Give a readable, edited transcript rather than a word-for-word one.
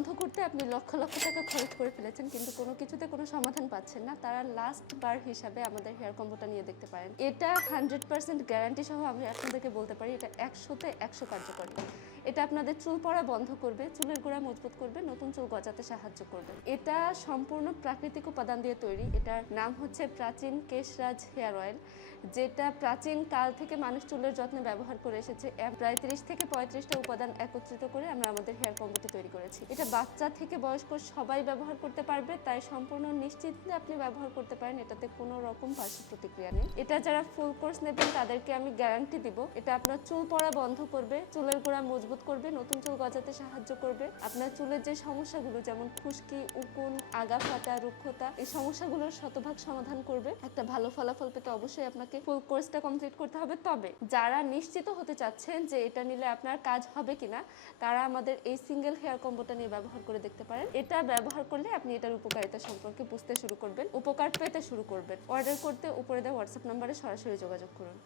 বন্ধ করতে আপনি লক্ষ লক্ষ টাকা খরচ করে ফেলেছেন, কিন্তু কোনো কিছুতে কোনো সমাধান পাচ্ছেন না, তারা লাস্ট বার হিসাবে আমাদের হেয়ার কম্বোটা নিয়ে দেখতে পারেন। এটা 100% গ্যারান্টি সহ আমি আপনাদেরকে বলতে পারি, এটা 100তে 100 কার্যকরী। এটা আপনাদের চুল পড়া বন্ধ করবে, চুলের গোড়া মজবুত করবে, নতুন চুল গজাতে সাহায্য করবে। এটা সম্পূর্ণ প্রাকৃতিক উপাদান দিয়ে তৈরি। এটার নাম হচ্ছে প্রাচীন কেশরাজ হেয়ার অয়েল, যেটা প্রাচীন কাল থেকে মানুষ চুলের যত্নে ব্যবহার করে এসেছে। প্রায় 30 থেকে 35টা উপাদান একত্রিত করে আমরা আমাদের হেয়ার কম্বোটি তৈরি করেছি। এটা বাচ্চা থেকে বয়স্ক সবাই ব্যবহার করতে পারবে, তাই সম্পূর্ণ নিশ্চিত আপনি ব্যবহার করতে পারেন। এটাতে কোনো রকম পার্শ্ব প্রতিক্রিয়া নেই। এটা যারা ফুল কোর্স নেবেন তাদেরকে আমি গ্যারান্টি দিব, এটা আপনার চুল পড়া বন্ধ করবে, চুলের গোড়া মজবুত করবে, নতুন চুল গজাতে সাহায্য করবে। আপনার চুলের যে সমস্যাগুলো যেমন খুশকি, উকুন, আগা ফাটা, রুক্ষতা, এই সমস্যাগুলোর শতভাগ সমাধান করবে। একটা ভালো ফলাফল পেতে অবশ্যই আপনাকে ফুল কোর্সটা কমপ্লিট করতে হবে। তবে যারা নিশ্চিত হতে চাচ্ছেন যে এটা নিলে আপনার কাজ হবে কিনা, তারা আমাদের এই সিঙ্গেল হেয়ার কম্বোটা নিয়ে ব্যবহার করে দেখতে পারেন। এটা ব্যবহার করলে আপনি এটার উপকারিতা সম্পর্কে বুঝতে শুরু করবেন, উপকার পেতে শুরু করবেন। অর্ডার করতে উপরে দেওয়া হোয়াটসঅ্যাপ নাম্বারে সরাসরি যোগাযোগ করুন।